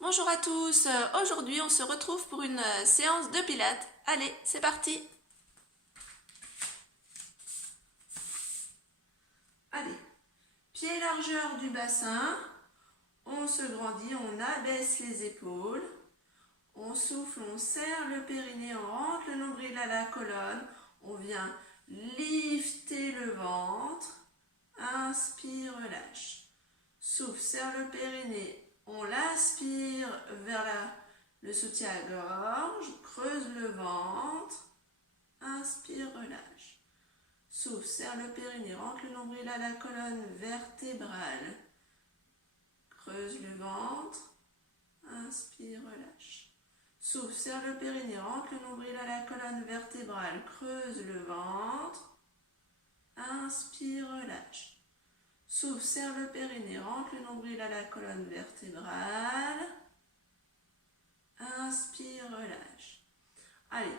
Bonjour à tous, aujourd'hui on se retrouve pour une séance de pilates. Allez, c'est parti. Allez, pied largeur du bassin, on se grandit, on abaisse les épaules, on souffle, on serre le périnée, on rentre le nombril à la colonne, on vient lifter le ventre, inspire, relâche. Souffle, serre le périnée. On l'aspire vers le soutien-gorge, creuse le ventre, inspire, relâche. Souffle, serre le périnée, rentre le nombril à la colonne vertébrale, creuse le ventre, inspire, relâche. Souffle, serre le périnée, rentre le nombril à la colonne vertébrale, creuse le ventre, inspire, relâche. Souffle, serre le périnée, rentre le nombril à la colonne vertébrale. Inspire, relâche. Allez,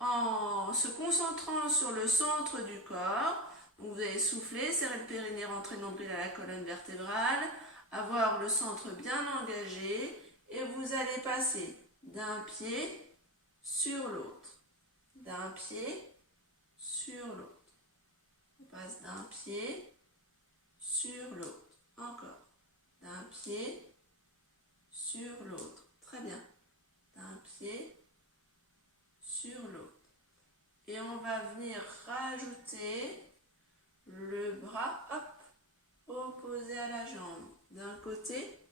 en se concentrant sur le centre du corps, donc vous allez souffler, serrer le périnée, rentrer le nombril à la colonne vertébrale, avoir le centre bien engagé et vous allez passer d'un pied sur l'autre. D'un pied sur l'autre. On passe d'un pied sur l'autre. Encore. D'un pied sur l'autre. Très bien. D'un pied sur l'autre. Et on va venir rajouter le bras, opposé à la jambe. D'un côté,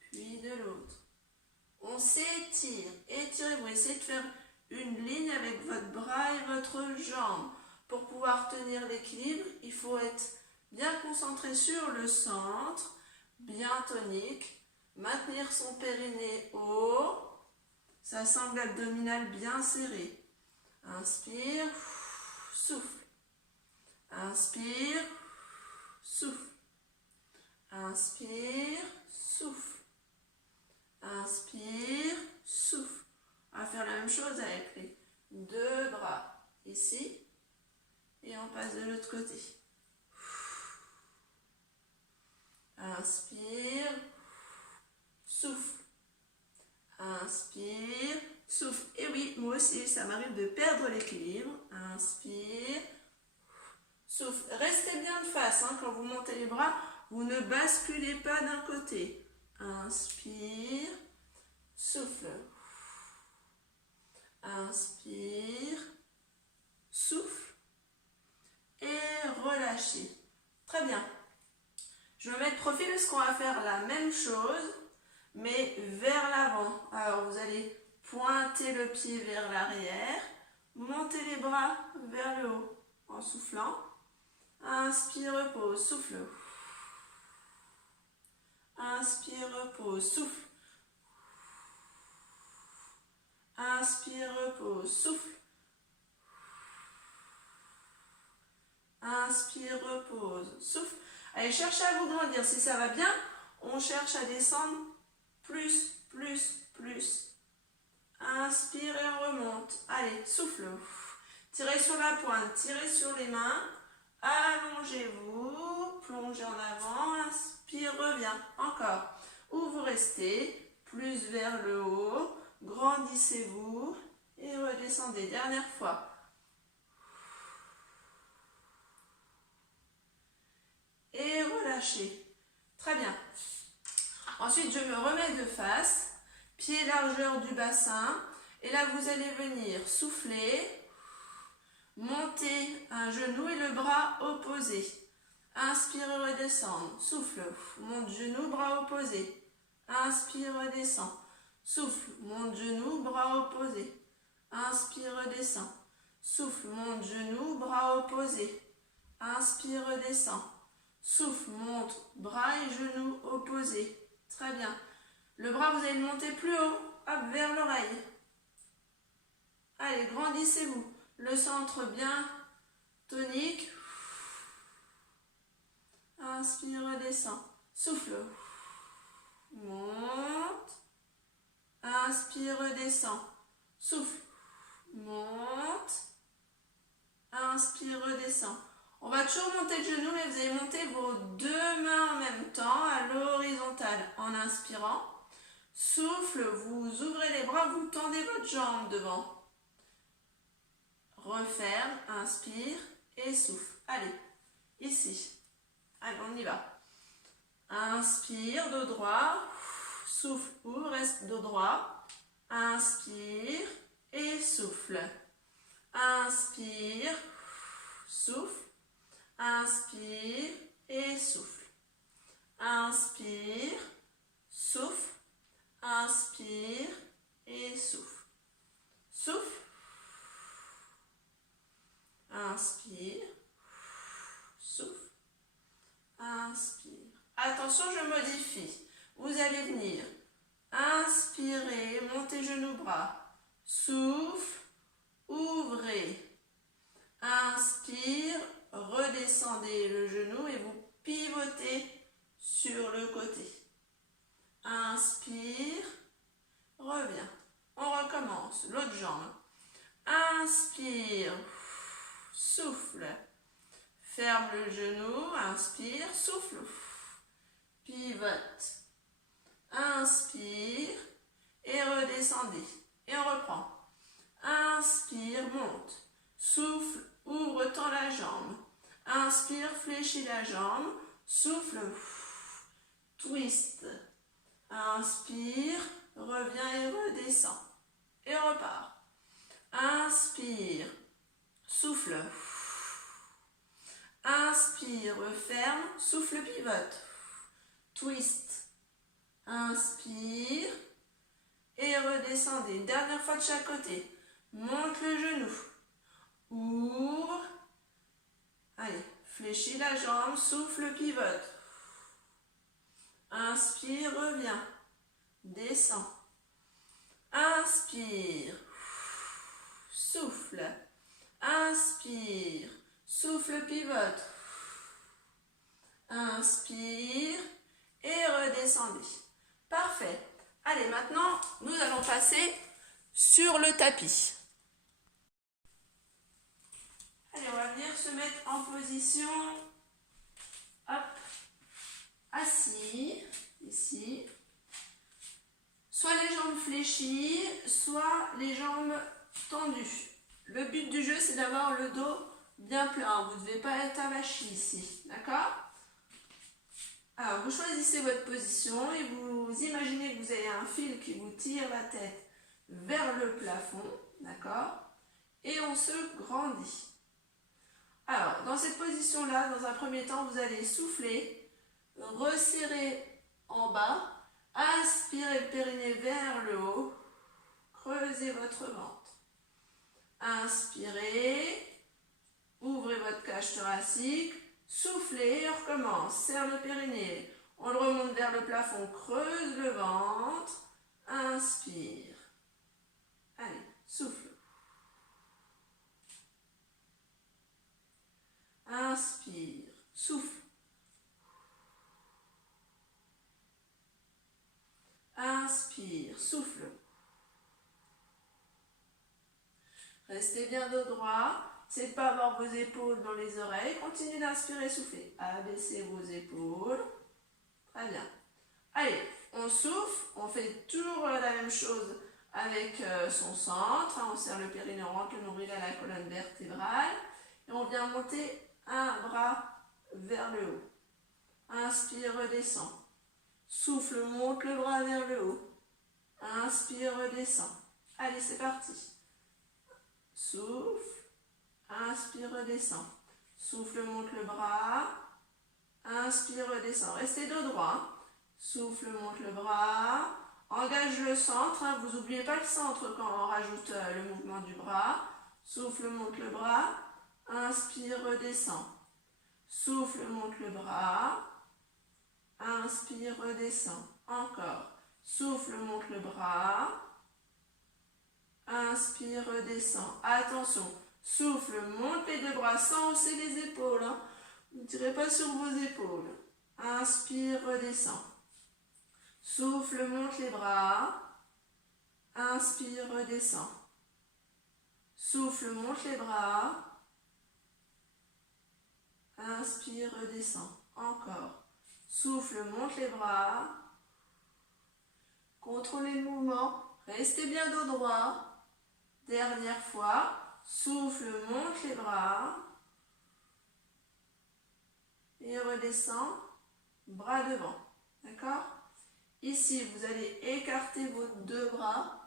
puis de l'autre. On s'étire. Étirez-vous. Essayez de faire une ligne avec votre bras et votre jambe. Pour pouvoir tenir l'équilibre, il faut être bien concentré sur le centre, bien tonique, maintenir son périnée haut, sa sangle abdominale bien serrée. Inspire, souffle. Inspire, souffle. Inspire, souffle. Inspire, souffle. On va faire la même chose avec les deux bras ici et on passe de l'autre côté. Inspire, souffle. Inspire, souffle. Et oui, moi aussi, ça m'arrive de perdre l'équilibre. Inspire, souffle. Restez bien de face, quand vous montez les bras, vous ne basculez pas d'un côté. Inspire, souffle. Inspire, souffle. Et relâchez. Très bien. Je me mets de profil parce qu'on va faire la même chose, mais vers l'avant. Alors, vous allez pointer le pied vers l'arrière, monter les bras vers le haut en soufflant. Inspire, repose, souffle. Inspire, repose, souffle. Inspire, repose, souffle. Inspire, repose, souffle. Allez, cherchez à vous grandir. Si ça va bien, on cherche à descendre plus, plus, plus. Inspire et on remonte. Allez, souffle. Tirez sur la pointe, tirez sur les mains. Allongez-vous, plongez en avant. Inspire, revient. Encore. Où vous restez, plus vers le haut. Grandissez-vous et redescendez. Dernière fois. Et relâchez. Très bien. Ensuite, je me remets de face, pied largeur du bassin. Et là, vous allez venir souffler, monter un genou et le bras opposé. Inspire, redescendre. Souffle, monte genou, bras opposé. Inspire, redescend. Souffle, monte genou, bras opposé. Inspire, redescend. Souffle, monte genou, bras opposé. Inspire, redescend. Souffle, monte, bras et genoux opposés. Très bien. Le bras, vous allez le monter plus haut, vers l'oreille. Allez, grandissez-vous. Le centre bien tonique. Inspire, redescend. Souffle. Monte. Inspire, redescend. Souffle. Monte. Inspire, redescend. On va toujours monter le genou, mais vous allez monter vos deux mains en même temps à l'horizontale en inspirant. Souffle, vous ouvrez les bras, vous tendez votre jambe devant. Referme, inspire et souffle. Allez, ici. Allez, on y va. Inspire, dos droit. Souffle, ouvre, reste dos droit. Inspire et souffle. Inspire, souffle. Inspire et souffle. Inspire, souffle. Inspire et souffle. Souffle. Inspire. Souffle. Inspire. Attention, je modifie. Vous allez venir. Inspirez, montez genoux bras. Souffle. Ouvrez. Inspire. Redescendez le genou et vous pivotez sur le côté. Inspire, reviens. On recommence. L'autre jambe. Inspire, souffle. Ferme le genou, inspire, souffle. Pivote. Inspire et redescendez. Et on reprend. Inspire, monte. Souffle, ouvre, tend la jambe. Inspire, fléchis la jambe. Souffle, twist. Inspire, reviens et redescend. Et on repart. Inspire, souffle. Inspire, ferme, souffle, pivote. Twist. Inspire et redescendez. Dernière fois de chaque côté. Monte le genou. Ouvre. Allez, fléchis la jambe, souffle, pivote. Inspire, reviens. Descends. Inspire. Souffle. Inspire. Souffle, pivote. Inspire et redescendez. Parfait. Allez, maintenant, nous allons passer sur le tapis. Allez, on va venir se mettre en position. Hop. Assis, ici. Soit les jambes fléchies, soit les jambes tendues. Le but du jeu, c'est d'avoir le dos bien plein. Vous ne devez pas être avachi ici, d'accord? Alors, vous choisissez votre position et vous imaginez que vous avez un fil qui vous tire la tête vers le plafond, d'accord? Et on se grandit. Alors, dans cette position-là, dans un premier temps, vous allez souffler, resserrer en bas, aspirez le périnée vers le haut, creusez votre ventre. Inspirez, ouvrez votre cage thoracique, soufflez, on recommence, serre le périnée, on le remonte vers le plafond, creuse le ventre, inspire. Allez, souffle. Inspire, souffle. Inspire, souffle. Restez bien dos droit. C'est de ne pas avoir vos épaules dans les oreilles. Continuez d'inspirer, souffler. Abaissez vos épaules. Très bien. Allez, on souffle. On fait toujours la même chose avec son centre. On serre le périnée, on rentre le nombril à la colonne vertébrale. Et on vient monter un bras vers le haut. Inspire, redescend. Souffle, monte le bras vers le haut. Inspire, redescend. Allez, c'est parti. Souffle. Inspire, redescend. Souffle, monte le bras. Inspire, redescend. Restez dos droit. Souffle, monte le bras. Engage le centre. Vous n'oubliez pas le centre quand on rajoute le mouvement du bras. Souffle, monte le bras. Inspire, redescend. Souffle, monte le bras. Inspire, redescend. Encore. Souffle, monte le bras. Inspire, redescend. Attention. Souffle, monte les deux bras sans hausser les épaules. Ne tirez pas sur vos épaules. Inspire, redescend. Souffle, monte les bras. Inspire, redescend. Souffle, monte les bras. Inspire, redescend. Encore. Souffle, monte les bras. Contrôlez le mouvement. Restez bien dos droit. Dernière fois. Souffle, monte les bras. Et redescend. Bras devant. D'accord? Ici, vous allez écarter vos deux bras.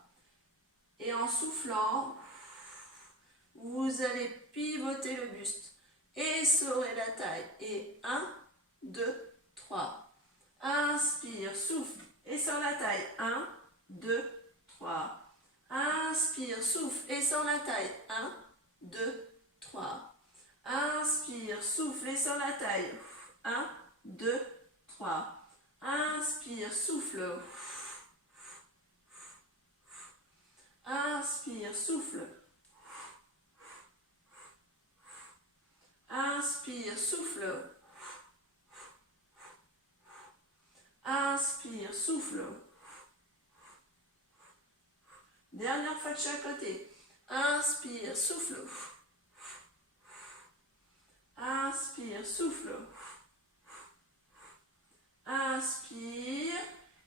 Et en soufflant, vous allez pivoter le buste. Essorez la taille. Et 1, 2, 3. Inspire, souffle. Essore la taille. 1, 2, 3. Inspire, souffle. Essore la taille. 1, 2, 3. Inspire, souffle. Essore la taille. 1, 2, 3. Inspire, souffle. Inspire, souffle. Inspire, souffle. Inspire, souffle. Dernière fois de chaque côté. Inspire, souffle. Inspire, souffle. Inspire.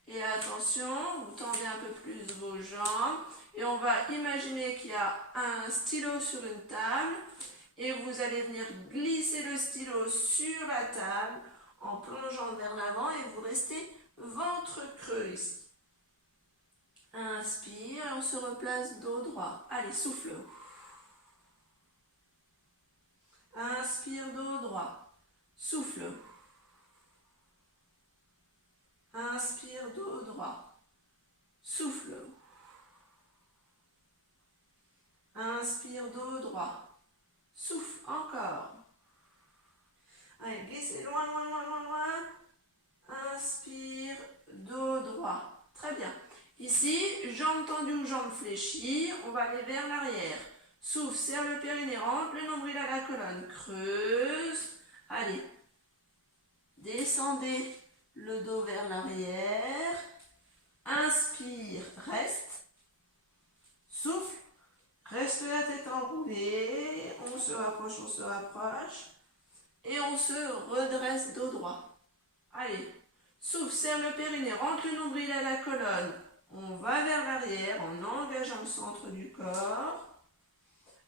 Et attention, vous tendez un peu plus vos jambes. Et on va imaginer qu'il y a un stylo sur une table. Et vous allez venir glisser le stylo sur la table en plongeant vers l'avant et vous restez ventre creux ici. Inspire, on se replace dos droit. Allez, souffle. Inspire, dos droit. Souffle. Inspire, dos droit. Souffle. Inspire, dos droit. Souffle, encore. Allez, glissez loin, loin, loin, loin, loin. Inspire, dos droit. Très bien. Ici, jambes tendues ou jambes fléchies. On va aller vers l'arrière. Souffle, serre le périnée, rentre le nombril à la colonne. Creuse. Allez. Descendez le dos vers l'arrière. Inspire, reste. Souffle. Reste la tête enroulée. On se rapproche, on se rapproche. Et on se redresse dos droit. Allez. Souffle, serre le périnée, rentre le nombril à la colonne. On va vers l'arrière en engageant le centre du corps.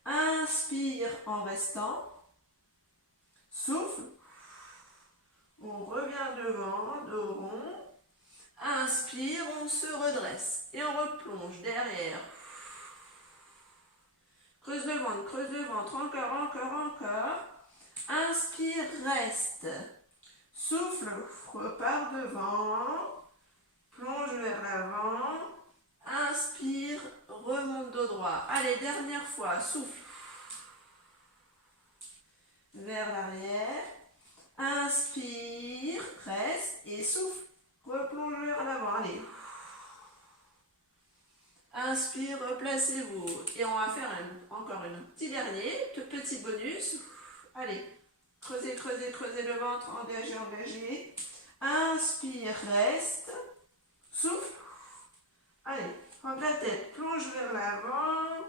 Inspire en restant. Souffle. On revient devant, dos rond. Inspire, on se redresse. Et on replonge derrière. Creuse le ventre, encore, encore, encore. Inspire, reste. Souffle, repart devant. Plonge vers l'avant. Inspire, remonte dos droit. Allez, dernière fois, souffle. Vers l'arrière. Inspire, reste et souffle. Replonge vers l'avant. Allez. Inspire, replacez-vous. Et on va faire encore un petit dernier, petit bonus. Allez, creusez, creusez, creusez le ventre, engagez, engagez. Inspire, reste. Souffle. Allez, hop la tête, plonge vers l'avant.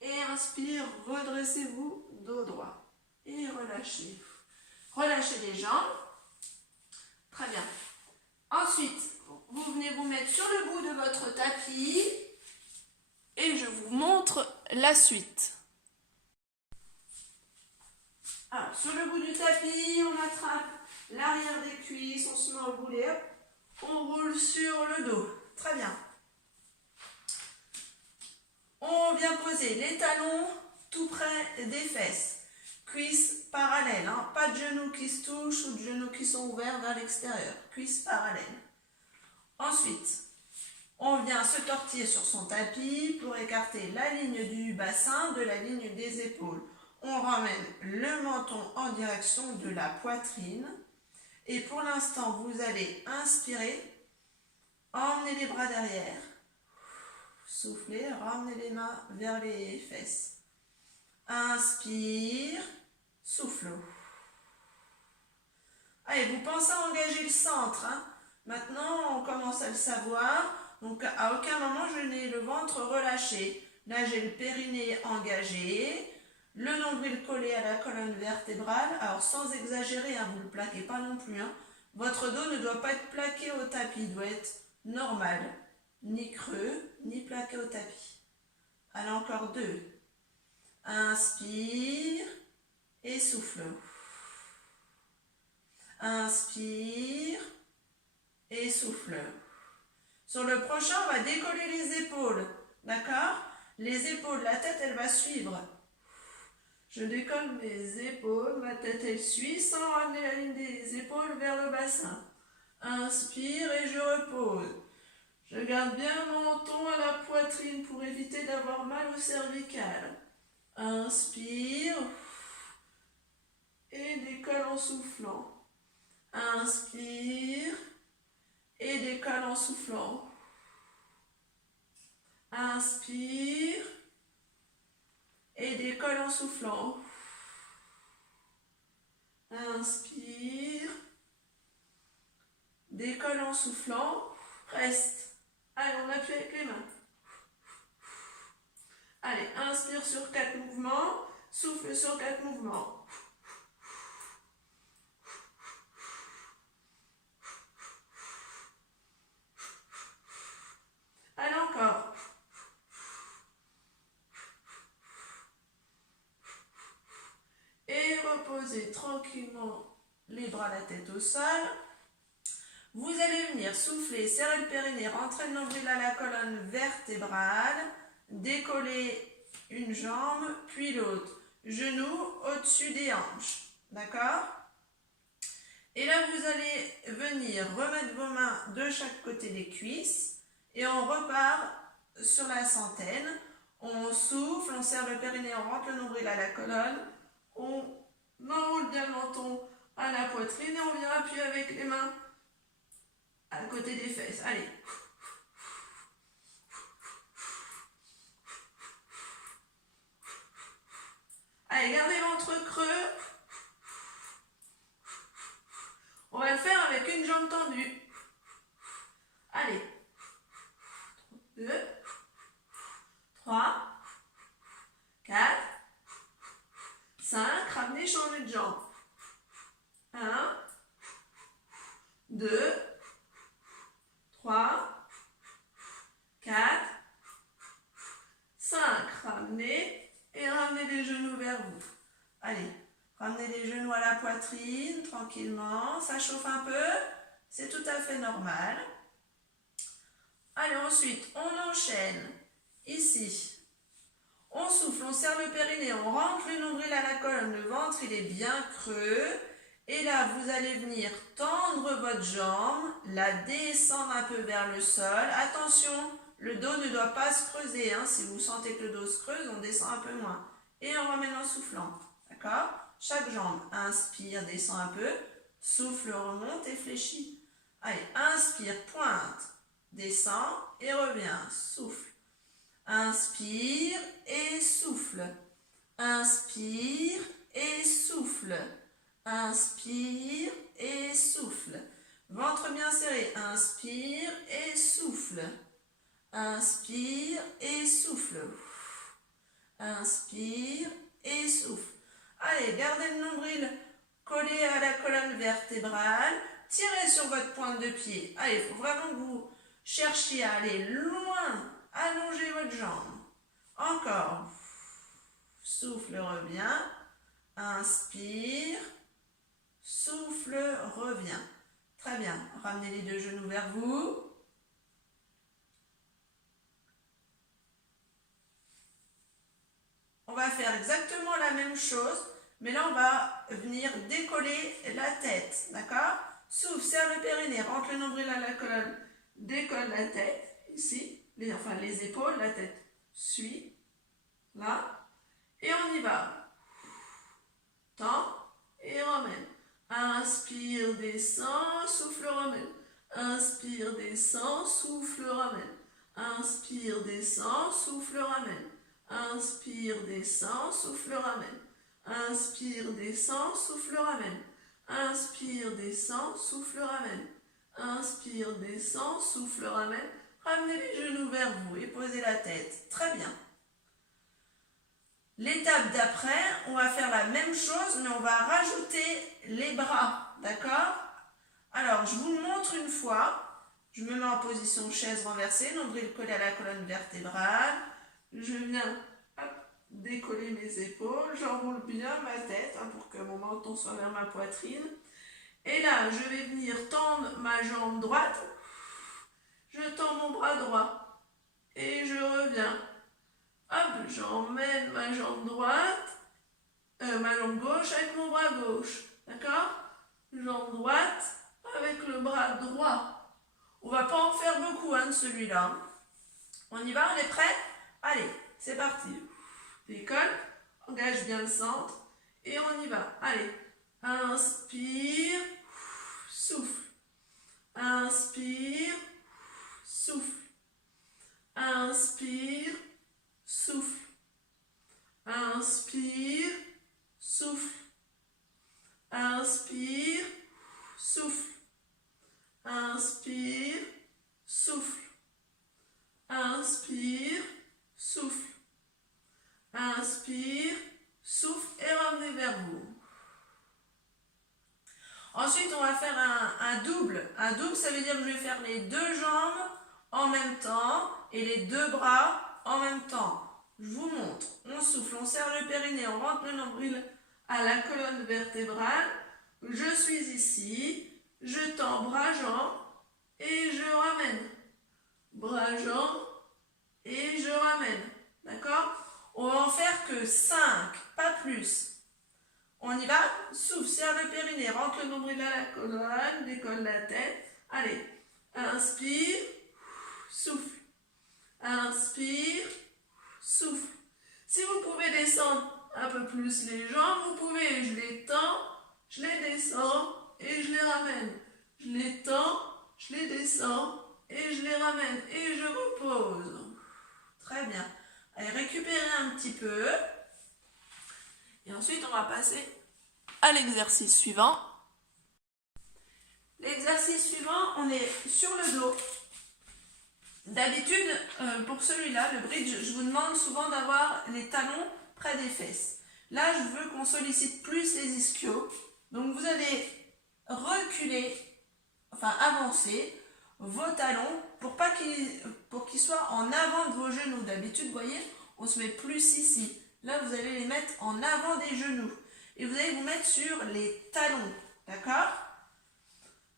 Et inspire, redressez-vous, dos droit. Et relâchez. Relâchez les jambes. Très bien. Ensuite, vous venez vous mettre sur le bout de votre tapis. Et je vous montre la suite. Alors, sur le bout du tapis, on attrape l'arrière des cuisses, on se met au boulet, on roule sur le dos. Très bien. On vient poser les talons tout près des fesses. Cuisses parallèles, hein. Pas de genoux qui se touchent ou de genoux qui sont ouverts vers l'extérieur. Cuisses parallèles. Ensuite, on vient se tortiller sur son tapis pour écarter la ligne du bassin de la ligne des épaules. On ramène le menton en direction de la poitrine. Et pour l'instant, vous allez inspirer, emmenez les bras derrière. Soufflez, ramenez les mains vers les fesses. Inspire, souffle. Allez, vous pensez à engager le centre, hein. Maintenant, on commence à le savoir. Donc, à aucun moment, je n'ai le ventre relâché. Là, j'ai le périnée engagé, le nombril collé à la colonne vertébrale. Alors, sans exagérer, hein, vous ne le plaquez pas non plus. Hein. Votre dos ne doit pas être plaqué au tapis, il doit être normal. ni creux, ni plaqué au tapis. Allez, encore 2. Inspire et souffle. Inspire et souffle. Sur le prochain, on va décoller les épaules. D'accord? Les épaules, la tête, elle va suivre. Je décolle mes épaules, ma tête, elle suit sans ramener la ligne des épaules vers le bassin. Inspire et je repose. Je garde bien mon menton à la poitrine pour éviter d'avoir mal au cervical. Inspire et décolle en soufflant. Inspire et décolle en soufflant. Inspire et décolle en soufflant. Inspire, décolle en soufflant. Reste. Allez, on appuie avec les mains. Allez, inspire sur 4 mouvements, souffle sur 4 mouvements. Allez, encore. Et reposez tranquillement les bras, la tête au sol. Vous allez venir souffler, serrer le périnée, rentrer le nombril à la colonne vertébrale, décoller une jambe, puis l'autre. Genou au-dessus des hanches. D'accord? Et là, vous allez venir remettre vos mains de chaque côté des cuisses et on repart sur la centaine. On souffle, on serre le périnée, on rentre le nombril à la colonne, on enroule bien le menton à la poitrine et on vient appuyer avec les mains à côté des fesses. Allez. Allez, gardez le ventre creux. On va le faire avec une jambe tendue. Allez. 2, 3, 4, 5. Ramenez, changez de jambe. 1, 2, 3, 4, 5. Ramenez et ramenez les genoux vers vous. Allez, ramenez les genoux à la poitrine tranquillement. Ça chauffe un peu, c'est tout à fait normal. Allez, ensuite, on enchaîne. Ici, on souffle, on serre le périnée, on rentre le nombril à la colonne. Le ventre, il est bien creux. Et là, vous allez venir tendre votre jambe, la descendre un peu vers le sol. Attention, le dos ne doit pas se creuser. Hein. Si vous sentez que le dos se creuse, on descend un peu moins. Et on ramène en soufflant. D'accord? Chaque jambe, inspire, descend un peu. Souffle, remonte et fléchit. Allez, inspire, pointe, descend et revient. Souffle. Inspire et souffle. Inspire et souffle. Inspire et souffle. Ventre bien serré. Inspire et souffle. Inspire et souffle. Inspire et souffle. Allez, gardez le nombril collé à la colonne vertébrale. Tirez sur votre pointe de pied. Allez, il faut vraiment que vous cherchiez à aller loin. Allongez votre jambe. Encore. Souffle, revient. Inspire. Souffle, revient. Très bien. Ramenez les deux genoux vers vous. On va faire exactement la même chose, mais là on va venir décoller la tête. D'accord? Souffle, serre le périnée, rentre le nombril à la colonne, décolle la tête, ici, les épaules, la tête suit, là, et on y va. Tend et ramène. Inspire, descend, souffle, ramène. Inspire, descend, souffle, ramène. Inspire, descend, souffle, ramène. Inspire, descend, souffle, ramène. Inspire, descend, souffle, ramène. Inspire, descend, souffle, ramène. Inspire, descend, souffle, ramène. Ramenez les genoux vers vous et posez la tête. Très bien. L'étape d'après, on va faire la même chose, mais on va rajouter les bras. D'accord? Alors, je vous le montre une fois. Je me mets en position chaise renversée, nombril collé à la colonne vertébrale. Je viens décoller mes épaules, j'enroule bien ma tête pour que mon menton soit vers ma poitrine. Et là, je vais venir tendre ma jambe droite. Je tends mon bras droit et je reviens. Hop, j'emmène ma jambe droite, ma jambe gauche avec mon bras gauche. D'accord? Jambe droite avec le bras droit. On va pas en faire beaucoup de celui-là. On y va, on est prêt? Allez, c'est parti. Décolle, engage bien le centre et on y va. Allez, inspire, souffle. Inspire, souffle. Inspire, souffle. Inspire, souffle. Inspire, souffle. Inspire, souffle. Inspire, souffle. Inspire, souffle et revenez vers vous. Ensuite, on va faire un double. Un double, ça veut dire que je vais faire les deux jambes en même temps et les deux bras en même temps. Je vous montre. On souffle, on serre le périnée, on rentre le nombril à la colonne vertébrale. Je suis ici, je tends bras-jambes et je ramène. Bras-jambes et je ramène. D'accord? On va en faire que 5, pas plus. On y va? Souffle, serre le périnée, rentre le nombril à la colonne, décolle la tête. Allez, inspire, souffle. Inspire, souffle. Si vous pouvez descendre un peu plus les jambes, vous pouvez. Je les tends, je les descends et je les ramène. Je les tends, je les descends et je les ramène. Et je repose. Très bien. Allez, récupérez un petit peu. Et ensuite, on va passer à l'exercice suivant. L'exercice suivant, on est sur le dos. D'habitude, pour celui-là, le bridge, je vous demande souvent d'avoir les talons près des fesses. Là, je veux qu'on sollicite plus les ischios. Donc, vous allez reculer, enfin avancer vos talons pour qu'ils soient en avant de vos genoux. D'habitude, vous voyez, on se met plus ici. Là, vous allez les mettre en avant des genoux. Et vous allez vous mettre sur les talons. D'accord?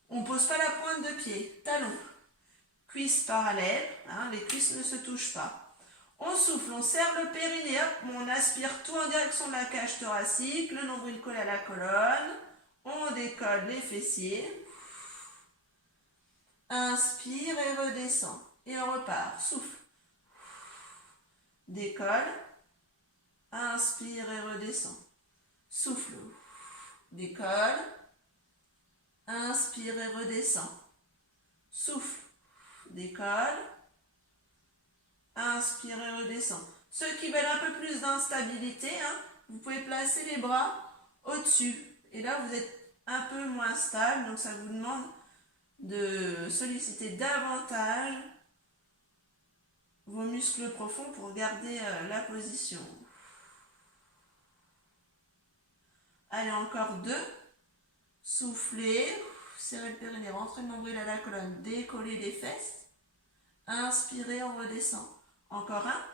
On ne pose pas la pointe de pied. Talons. Cuisses parallèles. Les cuisses ne se touchent pas. On souffle, on serre le périnée. Hop, on aspire tout en direction de la cage thoracique. Le nombril collé à la colonne. On décolle les fessiers. Inspire et redescend. Et on repart. Souffle. Décolle. Inspire et redescend. Souffle. Décolle. Inspire et redescend. Souffle. Décolle. Inspire et redescend. Ceux qui veulent un peu plus d'instabilité, vous pouvez placer les bras au-dessus. Et là, vous êtes un peu moins stable. Donc, ça vous demande de solliciter davantage vos muscles profonds pour garder la position. Allez, encore 2. Soufflez. Serrez le périnée, rentrez le nombril à la colonne, décollez les fesses. Inspirez, on redescend. Encore 1.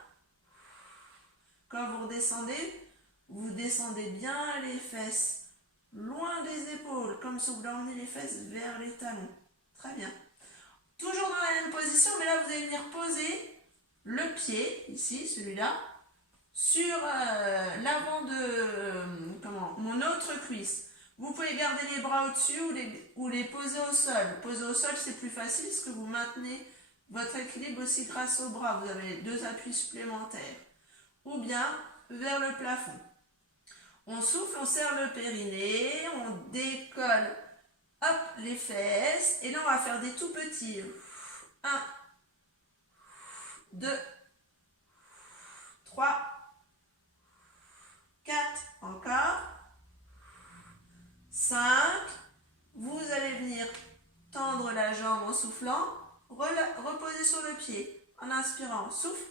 Quand vous descendez bien les fesses, loin des épaules, comme si vous voulez emmener les fesses vers les talons. Très bien. Toujours dans la même position, mais là, vous allez venir poser le pied, ici, celui-là, sur l'avant de mon autre cuisse. Vous pouvez garder les bras au-dessus ou les poser au sol. Poser au sol, c'est plus facile parce que vous maintenez votre équilibre aussi grâce aux bras. Vous avez 2 appuis supplémentaires. Ou bien vers le plafond. On souffle, on serre le périnée, on décolle les fesses. Et là, on va faire des tout petits. 1, 2, 3, 4, encore. 5, vous allez venir tendre la jambe en soufflant, reposer sur le pied, en inspirant, souffle,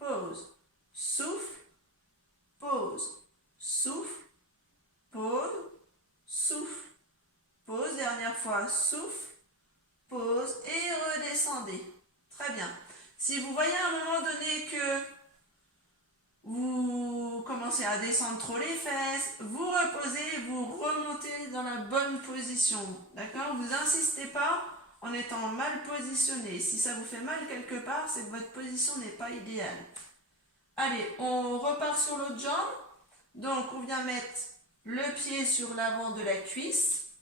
pause, souffle, pause, souffle, pause, souffle, pause, dernière fois, souffle, pause et redescendez. Très bien. Si vous voyez à un moment donné que vous commencez à descendre trop les fesses, vous reposez, vous remontez dans la bonne position. D'accord? Vous n'insistez pas en étant mal positionné. Si ça vous fait mal quelque part, c'est que votre position n'est pas idéale. Allez, on repart sur l'autre jambe. Donc, on vient mettre le pied sur l'avant de la cuisse,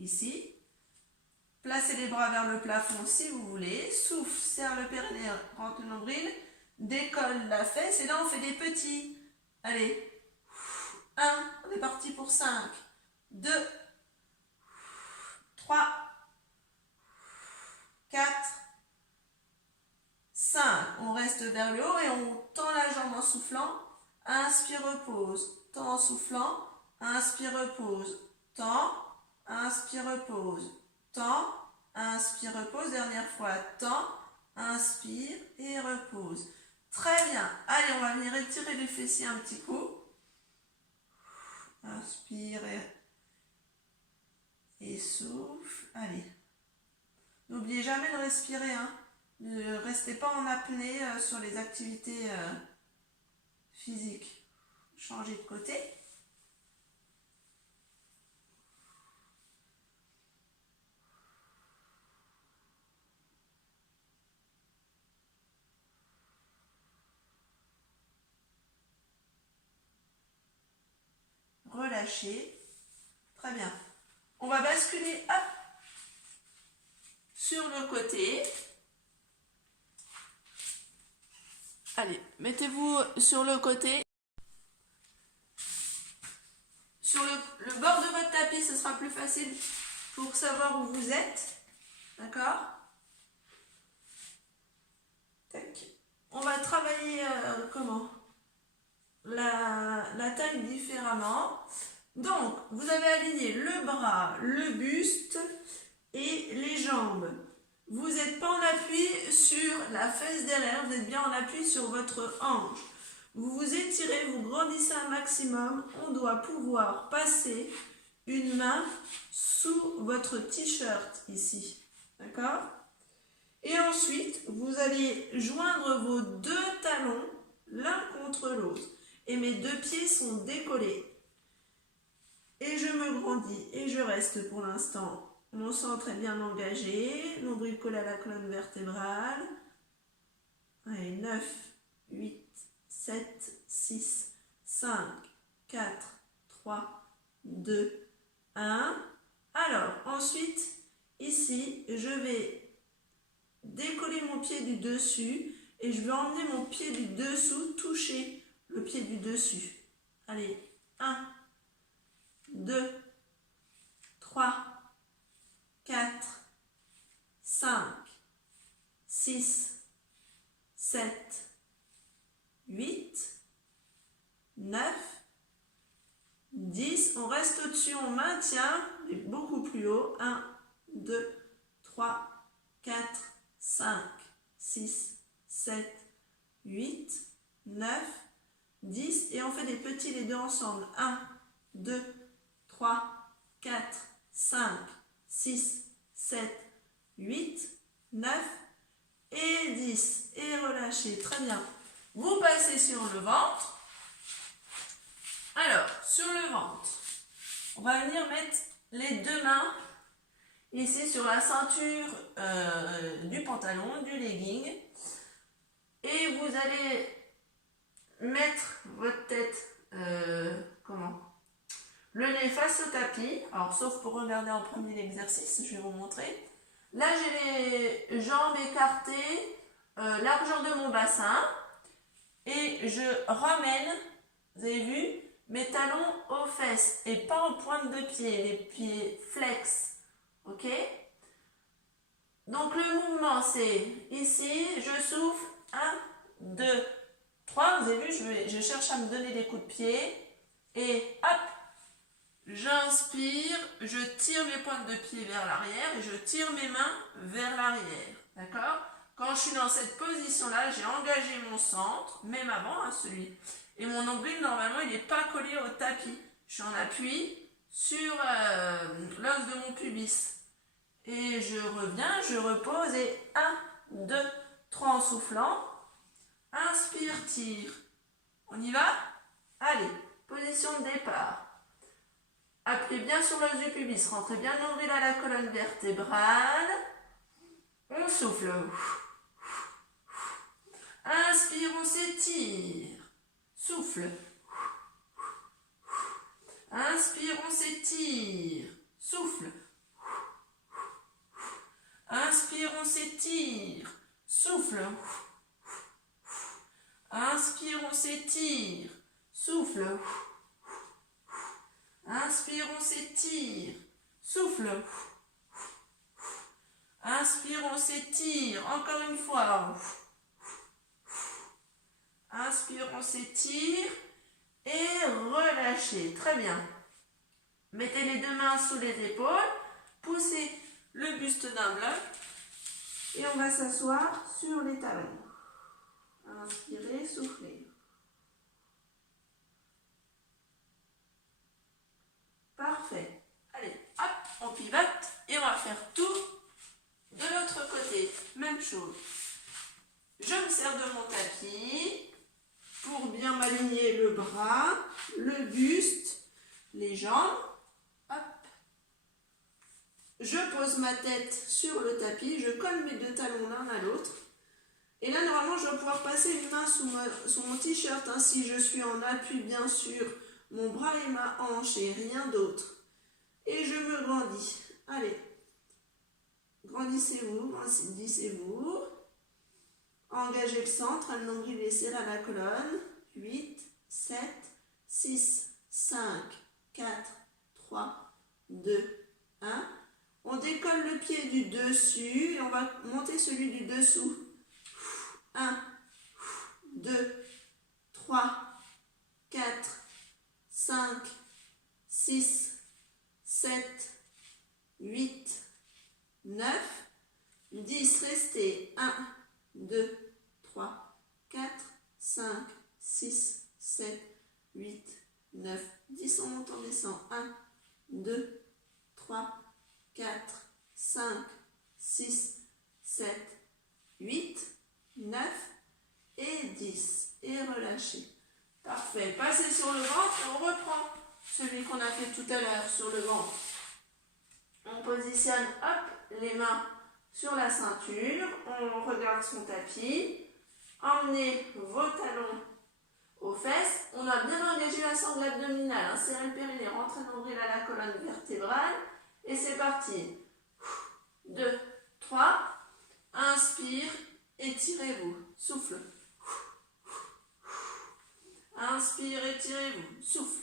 ici. Placez les bras vers le plafond si vous voulez. Souffle, serre le périnée, rentre le nombril. Décolle la fesse et là on fait des petits. Allez. 1, on est parti pour 5. 2, 3, 4, 5. On reste vers le haut et on tend la jambe en soufflant. Inspire, repose. Tend en soufflant. Inspire, repose. Tend. Inspire, repose. Tend. Inspire, repose. Dernière fois. Tend. Inspire et repose. Très bien. Allez, on va venir étirer les fessiers un petit coup. Inspire et souffle. Allez. N'oubliez jamais de respirer. Hein. Ne restez pas en apnée sur les activités physiques. Changez de côté. Relâchez. Très bien. On va basculer sur le côté. Allez, mettez-vous sur le côté. Sur le bord de votre tapis, ce sera plus facile pour savoir où vous êtes. D'accord? Tac. On va travailler la taille différemment. Donc, vous avez aligné le bras, le buste et les jambes. Vous n'êtes pas en appui sur la fesse derrière, vous êtes bien en appui sur votre hanche. Vous vous étirez, vous grandissez un maximum. On doit pouvoir passer une main sous votre t-shirt ici. D'accord? Et ensuite, vous allez joindre vos deux talons l'un contre l'autre. Et mes deux pieds sont décollés. Et je me grandis et je reste pour l'instant. Mon centre est bien engagé, nombril collé à la colonne vertébrale. Allez, 9, 8, 7, 6, 5, 4, 3, 2, 1. Alors, ensuite, ici, je vais décoller mon pied du dessus et je vais emmener mon pied du dessous toucher le pied du dessus. Allez, 1, 2, 3, 4, 5, 6, 7, 8, 9, 10. On reste au-dessus, on maintient, mais beaucoup plus haut. 1, 2, 3, 4, 5, 6, 7, 8, 9, 10. Et on fait des petits les deux ensemble. 1, 2, 3, 4, 5, 6, 7, 8, 9 et 10. Et relâchez. Très bien. Vous passez sur le ventre. Alors, sur le ventre, on va venir mettre les deux mains ici sur la ceinture du pantalon, du legging. Et vous allez mettre votre tête, le nez face au tapis. Alors, sauf pour regarder en premier l'exercice, je vais vous montrer. Là, j'ai les jambes écartées, largeur de mon bassin. Et je ramène, vous avez vu, mes talons aux fesses et pas aux pointes de pied, les pieds flex. Ok? Donc, le mouvement, c'est ici, je souffle, 1, 2, 3. Vous avez vu, je cherche à me donner des coups de pied. Et hop! J'inspire, je tire mes pointes de pied vers l'arrière et je tire mes mains vers l'arrière. D'accord? Quand je suis dans cette position-là, j'ai engagé mon centre, même avant celui. Et mon nombril, normalement, il n'est pas collé au tapis. Je suis en appui sur l'os de mon pubis. Et je reviens, je repose et 1, 2, 3 en soufflant. Inspire, tire. On y va? Allez, position de départ. Appuyez bien sur l'os du pubis, rentrez bien le nombril à la colonne vertébrale. On souffle. Inspire, on s'étire. Souffle. Inspire, on s'étire. Souffle. Inspire, on s'étire. Souffle. Inspire, on s'étire. Souffle. Inspire, on s'étire. Souffle. Inspire, on s'étire. Encore une fois. Inspire, on s'étire. Et relâchez. Très bien. Mettez les deux mains sous les épaules. Poussez le buste d'un bloc. Et on va s'asseoir sur les talons. Inspirez, soufflez. Parfait. Allez, hop, on pivote et on va faire tout de l'autre côté. Même chose. Je me sers de mon tapis pour bien m'aligner le bras, le buste, les jambes. Hop. Je pose ma tête sur le tapis, je colle mes deux talons l'un à l'autre. Et là, normalement, je vais pouvoir passer une main sous mon t-shirt. Si je suis en appui, bien sûr, mon bras et ma hanche et rien d'autre. Et je me grandis. Allez, grandissez-vous, grandissez-vous. Engagez le centre, le nombril est serré à la colonne. 8, 7, 6, 5, 4, 3, 2, 1. On décolle le pied du dessus et on va monter celui du dessous. 1, 2, 3, 4, 5, 6, 7, 8, 9, 10. Restez. 1, 2, 3, 4, 5, 6, 7, 8, 9, 10. On monte, on descend. 1, 2, 3, 4, 5, 6, 7, 8, 9 et 10. Et relâchez. Parfait. Passez sur le ventre et on reprend celui qu'on a fait tout à l'heure sur le ventre. On positionne, hop, les mains sur la ceinture. On regarde son tapis. Emmenez vos talons aux fesses. On a bien engagé la sangle abdominale. Serrez le périnée, rentrez le nombril à la colonne vertébrale. Et c'est parti. 2, 3. Inspire. Étirez-vous. Souffle. Inspire, étirez-vous. Souffle.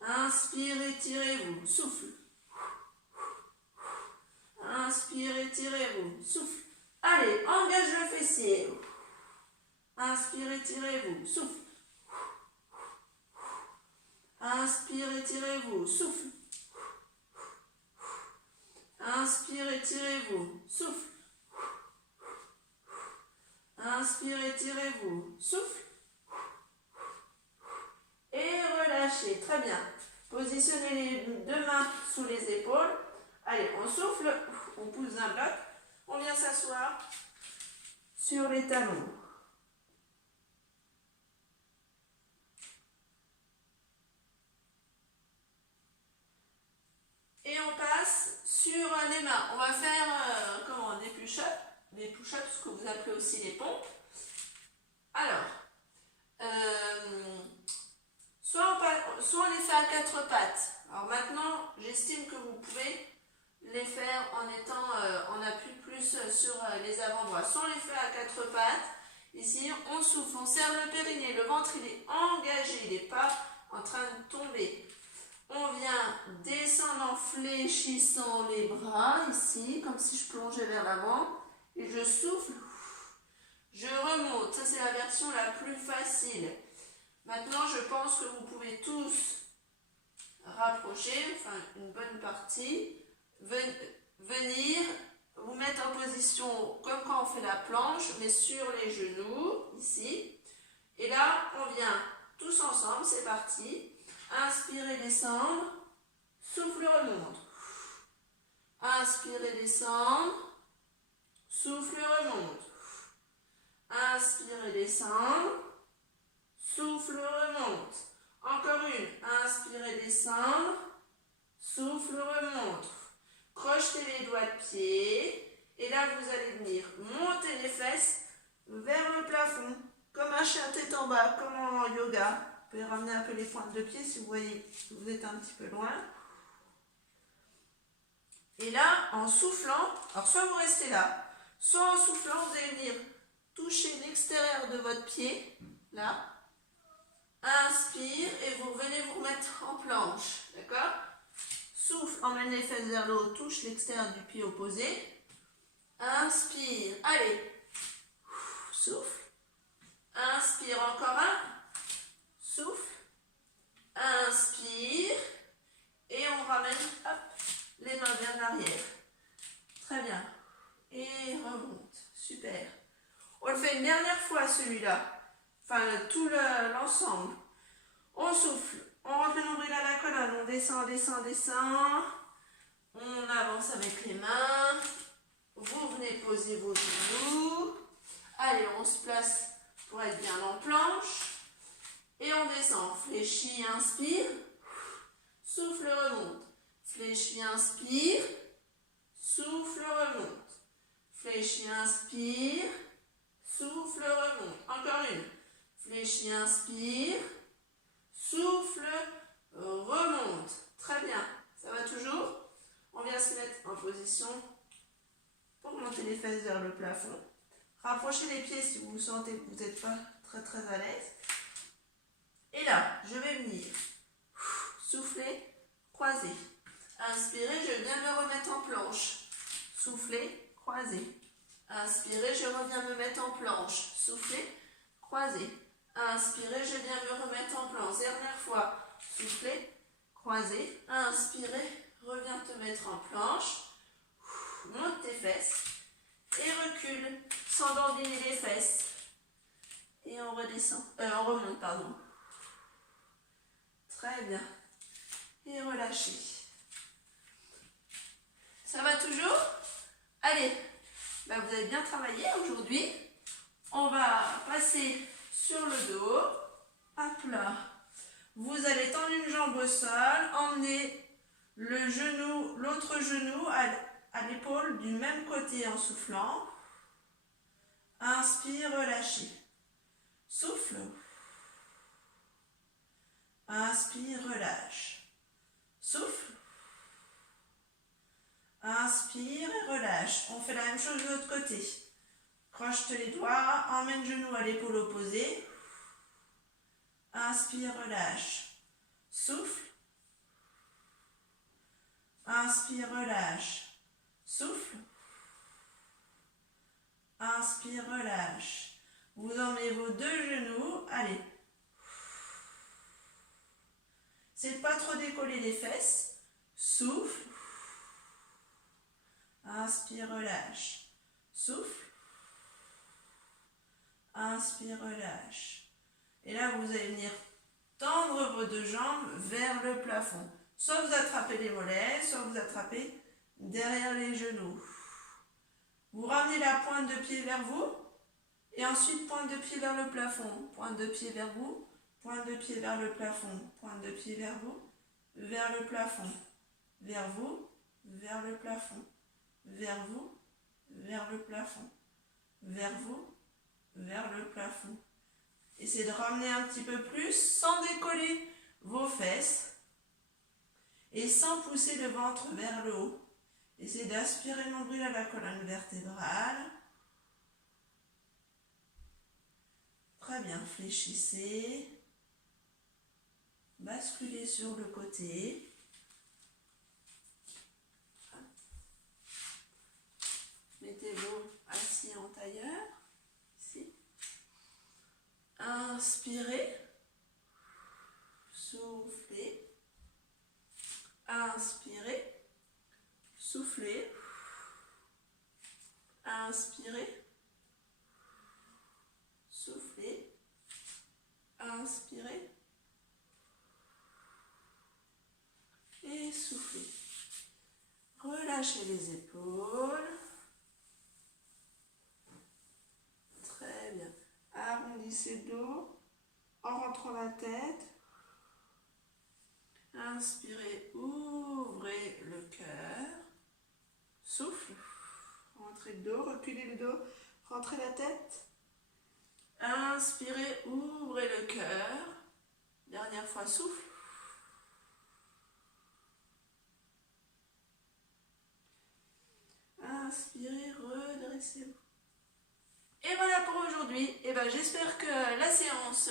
Inspire, étirez-vous. Souffle. Inspire, étirez-vous. Souffle. Allez, engage le fessier. Inspire, étirez-vous. Souffle. Inspire, étirez-vous. Souffle. Inspire, étirez-vous. Souffle. Inspire, étirez-vous. Souffle. Et relâchez. Très bien. Positionnez les deux mains sous les épaules. Allez, on souffle. On pousse un bloc. On vient s'asseoir sur les talons. Et on passe sur les mains. On va faire des push-ups. Les push-ups, ce que vous appelez aussi les pompes. Alors, soit on les fait à quatre pattes. Alors maintenant, j'estime que vous pouvez les faire en étant en appui plus sur les avant-bras. Soit on les fait à quatre pattes. Ici, on souffle, on serre le périnée. Le ventre, il est engagé. Il n'est pas en train de tomber. On vient descendre en fléchissant les bras, ici, comme si je plongeais vers l'avant. Et je souffle, je remonte. Ça, c'est la version la plus facile. Maintenant, je pense que vous pouvez tous rapprocher, enfin une bonne partie, venir vous mettre en position comme quand on fait la planche, mais sur les genoux, ici. Et là, on vient tous ensemble, c'est parti. Inspirez, descendre, souffle, remonte. Inspirez, descendre. Souffle, remonte. Inspirez, descendre. Souffle, remonte. Encore une. Inspirez, descendre. Souffle, remonte. Crochetez les doigts de pied. Et là, vous allez venir monter les fesses vers le plafond. Comme un chien tête en bas, comme en yoga. Vous pouvez ramener un peu les pointes de pied si vous voyez que vous êtes un petit peu loin. Et là, en soufflant, alors soit vous restez là, soit en soufflant, vous allez venir toucher l'extérieur de votre pied, là. Inspire et vous venez vous remettre en planche, d'accord? Souffle, emmène les fesses vers le haut, touche l'extérieur du pied opposé. Inspire, allez. Souffle. Inspire, encore un. Souffle. Inspire. Et on ramène, hop, les mains vers l'arrière. Très bien. Et remonte. Super. On le fait une dernière fois celui-là. Enfin, tout l'ensemble. On souffle. On rentre le nombril à la colonne. On descend, descend, descend. On avance avec les mains. Vous venez poser vos genoux. Allez, on se place pour être bien en planche. Et on descend. Fléchis, inspire. Souffle, remonte. Fléchis, inspire. Souffle, remonte. Fléchis, inspire. Souffle, remonte. Encore une. Fléchis, inspire. Souffle, remonte. Très bien. Ça va toujours? On vient se mettre en position pour monter les fesses vers le plafond. Rapprochez les pieds si vous sentez que vous n'êtes pas très à l'aise. Et là, je vais venir souffler, croiser. Inspirez, je viens me remettre en planche. Soufflez, croiser. Inspirez, je reviens me mettre en planche. Soufflez, croiser. Inspirez, je viens me remettre en planche. Dernière fois. Soufflez, croiser. Inspirez, reviens te mettre en planche. Monte tes fesses. Et recule, sans dandiner les fesses. Et on redescend. On remonte, pardon. Très bien. Et relâchez. Ça va toujours? Allez, vous avez bien travaillé aujourd'hui. On va passer sur le dos. Hop là. Vous allez tendre une jambe au sol, emmener le genou, l'autre genou à l'épaule du même côté en soufflant. Inspire, relâchez. Souffle. Inspire, relâche. Souffle. Inspire et relâche. On fait la même chose de l'autre côté. Crochete les doigts, emmène genou à l'épaule opposée. Inspire, relâche. Souffle. Inspire, relâche. Souffle. Inspire, relâche. Vous emmenez vos deux genoux. Allez. C'est de pas trop décoller les fesses. Souffle. Inspire, relâche. Souffle. Inspire, relâche. Et là, vous allez venir tendre vos deux jambes vers le plafond. Soit vous attrapez les mollets, soit vous attrapez derrière les genoux. Vous ramenez la pointe de pied vers vous. Et ensuite, pointe de pied vers le plafond. Pointe de pied vers vous. Pointe de pied vers le plafond. Pointe de pied vers vous. Vers le plafond. Vers vous. Vers le plafond. Vers vous. Vers le plafond. Vers vous. Vers le plafond. Essayez de ramener un petit peu plus sans décoller vos fesses et sans pousser le ventre vers le haut. Essayez d'aspirer le nombril à la colonne vertébrale. Très bien, fléchissez. Basculez sur le côté. Mettez-vous assis en tailleur. Ici. Inspirez. Soufflez. Inspirez. Soufflez. Inspirez. Soufflez. Inspirez. Et soufflez. Relâchez. relâchez les épaules. Très bien. Arrondissez le dos en rentrant la tête. Inspirez, ouvrez le cœur. Souffle. Rentrez le dos, reculez le dos, rentrez la tête. Inspirez, ouvrez le cœur. Dernière fois, souffle. Inspirez, redressez-vous. Et voilà pour aujourd'hui. Et ben, j'espère que la séance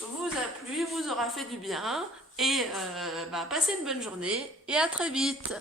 vous a plu, vous aura fait du bien. Et passez une bonne journée et à très vite.